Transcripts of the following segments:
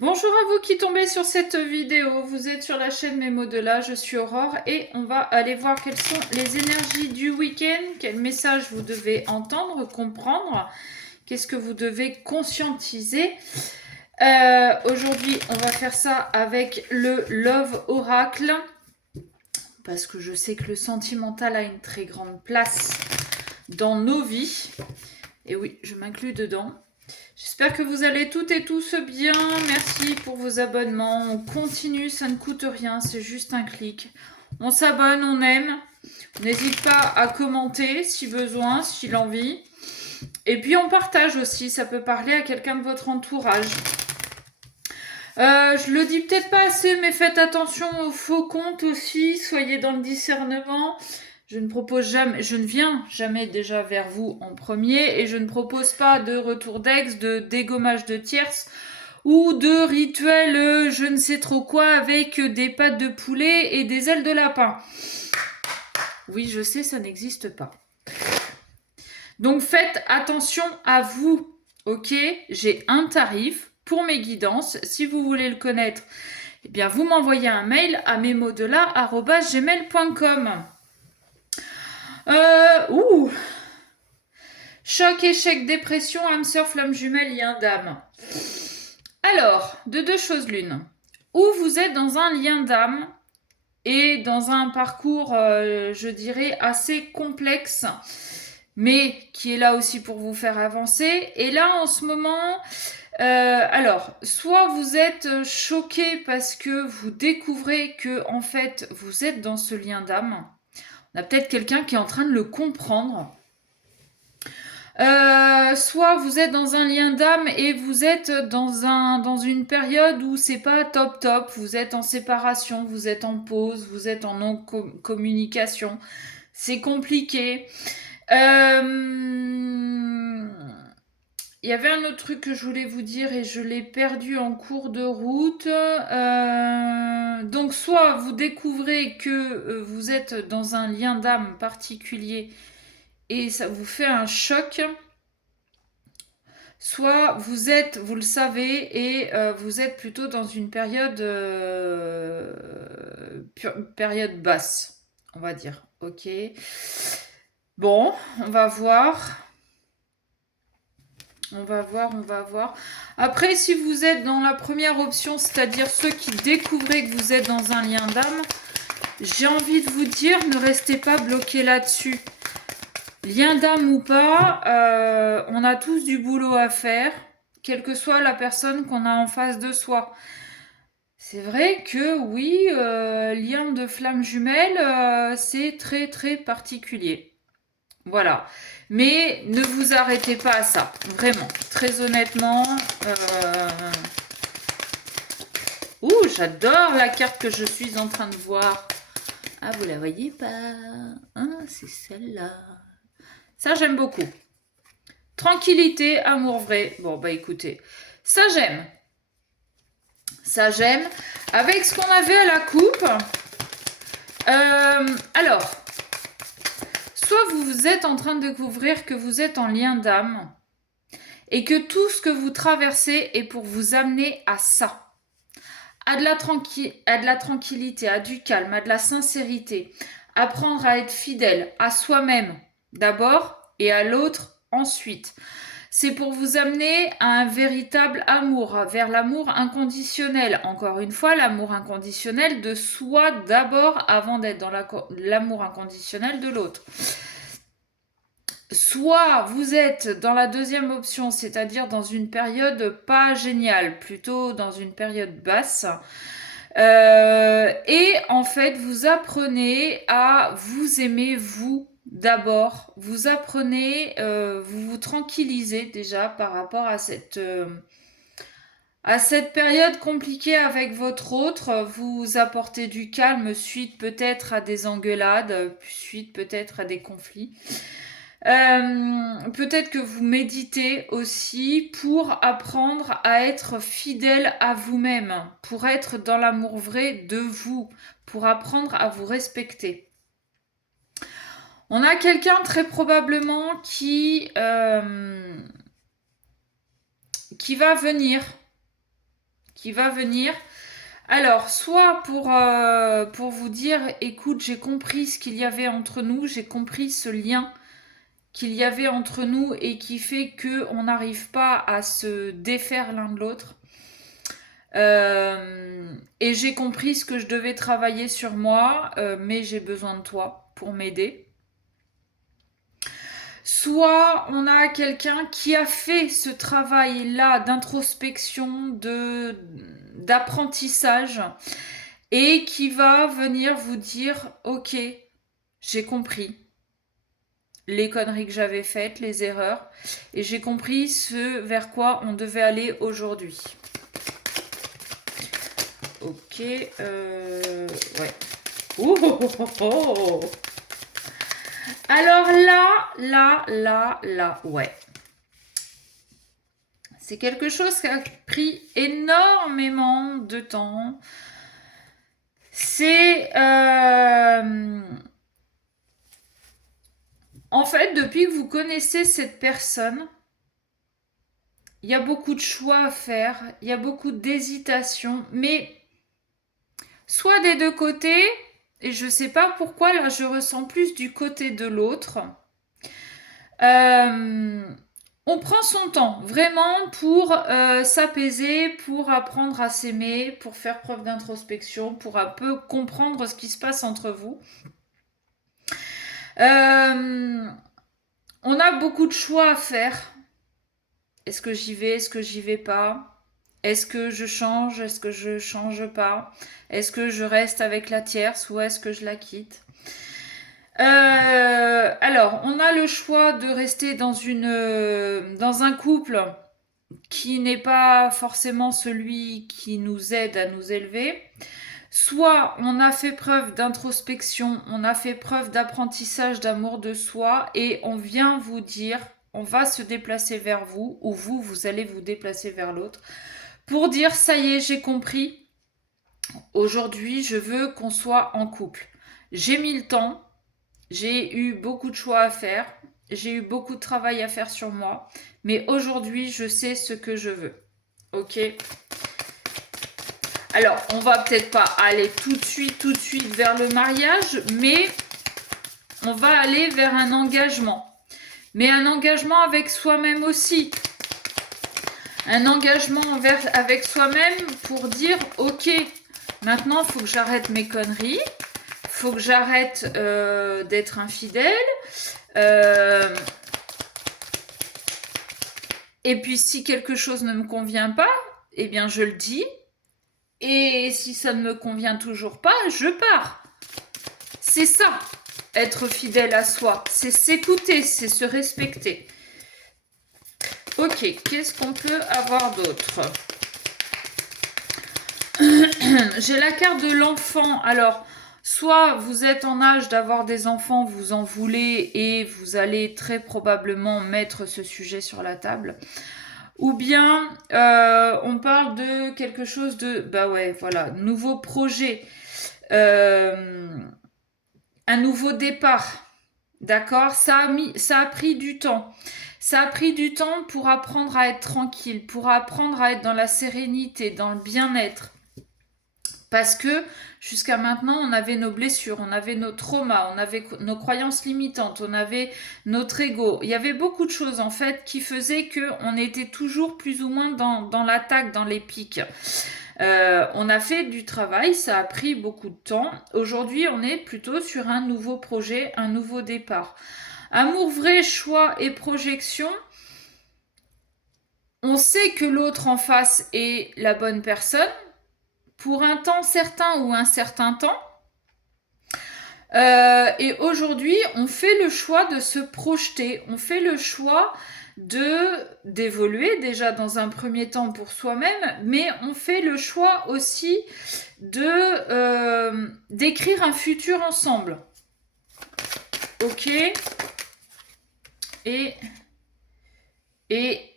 Bonjour à vous qui tombez sur cette vidéo, vous êtes sur la chaîne Mes mots de là, je suis Aurore et on va aller voir quelles sont les énergies du week-end, quel message vous devez entendre, comprendre, qu'est-ce que vous devez conscientiser. Aujourd'hui, on va faire ça avec le Love Oracle, parce que je sais que le sentimental a une très grande place dans nos vies. Et oui, je m'inclus dedans. J'espère que vous allez toutes et tous bien. Merci pour vos abonnements. On continue, ça ne coûte rien, c'est juste un clic. On s'abonne, on aime. N'hésite pas à commenter si besoin, si l'envie. Et puis on partage aussi, ça peut parler à quelqu'un de votre entourage. Je le dis peut-être pas assez, mais faites attention aux faux comptes aussi. Soyez dans le discernement. Je ne viens jamais déjà vers vous en premier et je ne propose pas de retour d'ex, de dégommage de tierces ou de rituel je ne sais trop quoi avec des pattes de poulet et des ailes de lapin. Oui, je sais, ça n'existe pas. Donc faites attention à vous, ok? J'ai un tarif pour mes guidances. Si vous voulez le connaître, eh bien vous m'envoyez un mail à mesmotsdelà@gmail.com. Choc, échec, dépression, âme sœur, flamme jumelle, lien d'âme. Alors, de deux choses l'une. Ou vous êtes dans un lien d'âme et dans un parcours, je dirais, assez complexe, mais qui est là aussi pour vous faire avancer. Et là, en ce moment, alors, soit vous êtes choqué parce que vous découvrez que, en fait, vous êtes dans ce lien d'âme. On a peut-être quelqu'un qui est en train de le comprendre. Soit vous êtes dans un lien d'âme et vous êtes dans une période où c'est pas top top, vous êtes en séparation, vous êtes en pause, vous êtes en non-communication, c'est compliqué. Il y avait un autre truc que je voulais vous dire et je l'ai perdu en cours de route. Donc soit vous découvrez que vous êtes dans un lien d'âme particulier et ça vous fait un choc, soit vous le savez et vous êtes plutôt dans une période basse, on va dire. Ok. Bon, on va voir. On va voir. Après, si vous êtes dans la première option, c'est-à-dire ceux qui découvrez que vous êtes dans un lien d'âme, j'ai envie de vous dire, ne restez pas bloqué là-dessus. Lien d'âme ou pas, on a tous du boulot à faire, quelle que soit la personne qu'on a en face de soi. C'est vrai que oui, lien de flamme jumelle, c'est très très particulier. Voilà. Mais ne vous arrêtez pas à ça, vraiment. Très honnêtement. Ouh, j'adore la carte que je suis en train de voir. Ah, vous la voyez pas? Hein, c'est celle-là. Ça, j'aime beaucoup. Tranquillité, amour vrai. Bon, bah écoutez, ça j'aime. Ça j'aime. Avec ce qu'on avait à la coupe. Alors, soit vous êtes en train de découvrir que vous êtes en lien d'âme et que tout ce que vous traversez est pour vous amener à ça. À de la tranquillité, à du calme, à de la sincérité. Apprendre à être fidèle à soi-même d'abord et à l'autre ensuite. C'est pour vous amener à un véritable amour, vers l'amour inconditionnel. Encore une fois, l'amour inconditionnel de soi d'abord avant d'être dans l'amour inconditionnel de l'autre. Soit vous êtes dans la deuxième option, c'est-à-dire dans une période pas géniale, plutôt dans une période basse. Et en fait, vous apprenez à vous aimer vous d'abord. Vous apprenez, vous vous tranquillisez déjà par rapport à cette période compliquée avec votre autre. Vous apportez du calme suite peut-être à des engueulades, suite peut-être à des conflits. Peut-être que vous méditez aussi pour apprendre à être fidèle à vous-même, pour être dans l'amour vrai de vous, pour apprendre à vous respecter. On a quelqu'un très probablement qui va venir, qui va venir. Alors, soit pour vous dire, écoute, j'ai compris ce qu'il y avait entre nous, j'ai compris ce lien qu'il y avait entre nous et qui fait qu'on n'arrive pas à se défaire l'un de l'autre. Et j'ai compris ce que je devais travailler sur moi, mais j'ai besoin de toi pour m'aider. Soit on a quelqu'un qui a fait ce travail-là d'introspection, d'apprentissage, et qui va venir vous dire, ok, j'ai compris les conneries que j'avais faites, les erreurs, et j'ai compris ce vers quoi on devait aller aujourd'hui. Ok, ouais. Oh, oh, oh, oh. Alors là, ouais. C'est quelque chose qui a pris énormément de temps. C'est... En fait, depuis que vous connaissez cette personne, il y a beaucoup de choix à faire, il y a beaucoup d'hésitation, mais soit des deux côtés, et je ne sais pas pourquoi, là je ressens plus du côté de l'autre. On prend son temps, vraiment, pour s'apaiser, pour apprendre à s'aimer, pour faire preuve d'introspection, pour un peu comprendre ce qui se passe entre vous. On a beaucoup de choix à faire. Est-ce que j'y vais? Est-ce que j'y vais pas? Est-ce que je change? Est-ce que je change pas? Est-ce que je reste avec la tierce ou est-ce que je la quitte? Alors, on a le choix de rester dans un couple qui n'est pas forcément celui qui nous aide à nous élever. Soit on a fait preuve d'introspection, on a fait preuve d'apprentissage, d'amour de soi, et on vient vous dire, on va se déplacer vers vous, ou vous allez vous déplacer vers l'autre, pour dire, ça y est, j'ai compris, aujourd'hui, je veux qu'on soit en couple. J'ai mis le temps, j'ai eu beaucoup de choix à faire, j'ai eu beaucoup de travail à faire sur moi, mais aujourd'hui, je sais ce que je veux. Ok ? Alors, on va peut-être pas aller tout de suite vers le mariage, mais on va aller vers un engagement. Mais un engagement avec soi-même aussi. Un engagement avec soi-même pour dire, ok, maintenant, il faut que j'arrête mes conneries, il faut que j'arrête d'être infidèle. Et puis, si quelque chose ne me convient pas, eh bien, je le dis. Et si ça ne me convient toujours pas, je pars. C'est ça, être fidèle à soi. C'est s'écouter, c'est se respecter. Ok, qu'est-ce qu'on peut avoir d'autre? J'ai la carte de l'enfant. Alors, soit vous êtes en âge d'avoir des enfants, vous en voulez et vous allez très probablement mettre ce sujet sur la table. Ou bien on parle de quelque chose de, bah ouais, voilà, nouveau projet, un nouveau départ, d'accord? Ça a pris du temps. Ça a pris du temps pour apprendre à être tranquille, pour apprendre à être dans la sérénité, dans le bien-être. Parce que jusqu'à maintenant, on avait nos blessures, on avait nos traumas, on avait nos croyances limitantes, on avait notre ego. Il y avait beaucoup de choses en fait qui faisaient qu'on était toujours plus ou moins dans l'attaque, dans les pics. On a fait du travail, ça a pris beaucoup de temps. Aujourd'hui, on est plutôt sur un nouveau projet, un nouveau départ. Amour vrai, choix et projection. On sait que l'autre en face est la bonne personne pour un temps certain ou un certain temps. Et aujourd'hui, on fait le choix de se projeter. On fait le choix d'évoluer déjà dans un premier temps pour soi-même, mais on fait le choix aussi d'écrire un futur ensemble. Ok. Et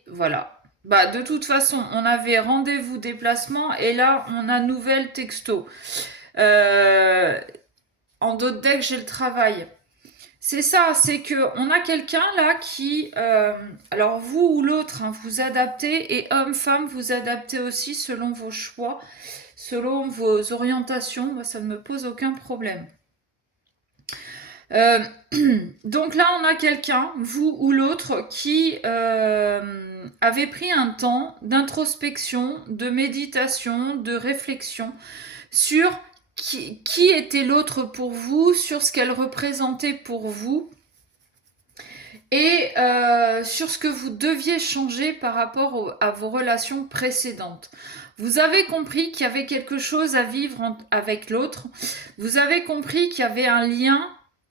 voilà. Bah, de toute façon, on avait rendez-vous déplacement et là, on a nouvelle texto. En d'autres decks, j'ai le travail. C'est ça, c'est que on a quelqu'un là qui, alors vous ou l'autre, hein, vous adaptez, et homme-femme, vous adaptez aussi selon vos choix, selon vos orientations. Moi, ça ne me pose aucun problème. Euh, donc là, on a quelqu'un, vous ou l'autre, qui avait pris un temps d'introspection, de méditation, de réflexion sur qui était l'autre pour vous, sur ce qu'elle représentait pour vous, et sur ce que vous deviez changer par rapport à vos relations précédentes. Vous avez compris qu'il y avait quelque chose à vivre avec l'autre. Vous avez compris qu'il y avait un lien,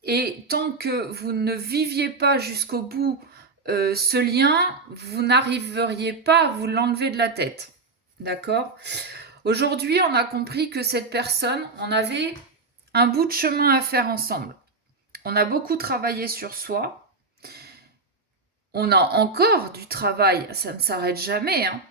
et tant que vous ne viviez pas jusqu'au bout ce lien, vous n'arriveriez pas à vous l'enlever de la tête. D'accord? Aujourd'hui, on a compris que cette personne, on avait un bout de chemin à faire ensemble. On a beaucoup travaillé sur soi. On a encore du travail, ça ne s'arrête jamais, hein.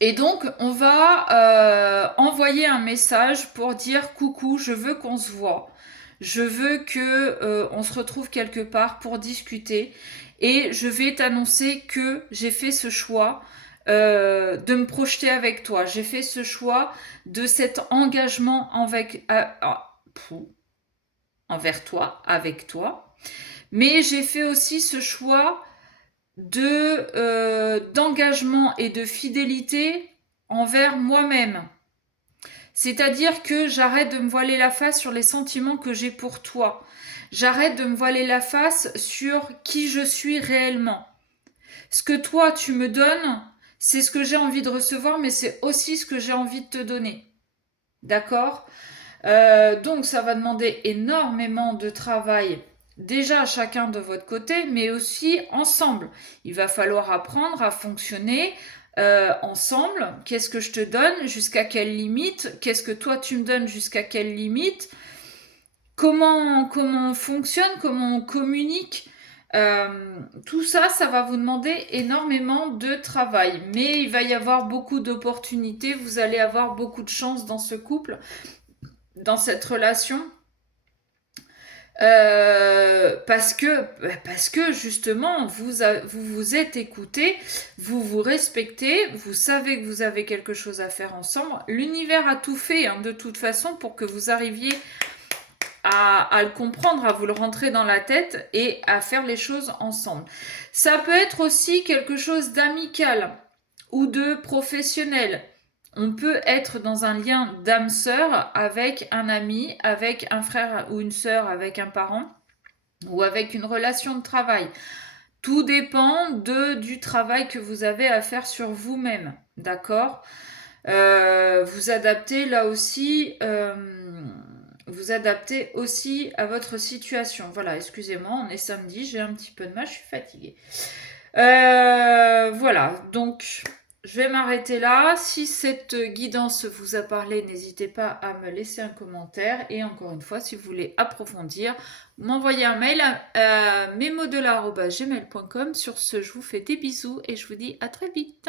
Et donc, on va envoyer un message pour dire coucou, je veux qu'on se voit. Je veux que on se retrouve quelque part pour discuter. Et je vais t'annoncer que j'ai fait ce choix de me projeter avec toi. J'ai fait ce choix de cet engagement envers toi, avec toi. Mais j'ai fait aussi ce choix d'engagement et de fidélité envers moi-même. C'est-à-dire que j'arrête de me voiler la face sur les sentiments que j'ai pour toi. J'arrête de me voiler la face sur qui je suis réellement. Ce que toi tu me donnes, c'est ce que j'ai envie de recevoir, mais c'est aussi ce que j'ai envie de te donner. D'accord? Donc ça va demander énormément de travail, déjà chacun de votre côté, mais aussi ensemble. Il va falloir apprendre à fonctionner ensemble. Qu'est-ce que je te donne? Jusqu'à quelle limite? Qu'est-ce que toi tu me donnes? Jusqu'à quelle limite? Comment on fonctionne? Comment on communique? Tout ça, ça va vous demander énormément de travail. Mais il va y avoir beaucoup d'opportunités. Vous allez avoir beaucoup de chance dans ce couple, dans cette relation, parce que justement vous vous êtes écouté, vous vous respectez, vous savez que vous avez quelque chose à faire ensemble. L'univers a tout fait, hein, de toute façon, pour que vous arriviez à le comprendre, à vous le rentrer dans la tête et à faire les choses ensemble. Ça peut être aussi quelque chose d'amical ou de professionnel. On peut être dans un lien d'âme-sœur avec un ami, avec un frère ou une sœur, avec un parent, ou avec une relation de travail. Tout dépend du travail que vous avez à faire sur vous-même. D'accord? Vous adaptez là aussi, vous adaptez aussi à votre situation. Voilà, excusez-moi, on est samedi, j'ai un petit peu de mal, je suis fatiguée. Voilà, donc je vais m'arrêter là. Si cette guidance vous a parlé, n'hésitez pas à me laisser un commentaire. Et encore une fois, si vous voulez approfondir, m'envoyez un mail à mesmodelart@gmail.com. Sur ce, je vous fais des bisous et je vous dis à très vite.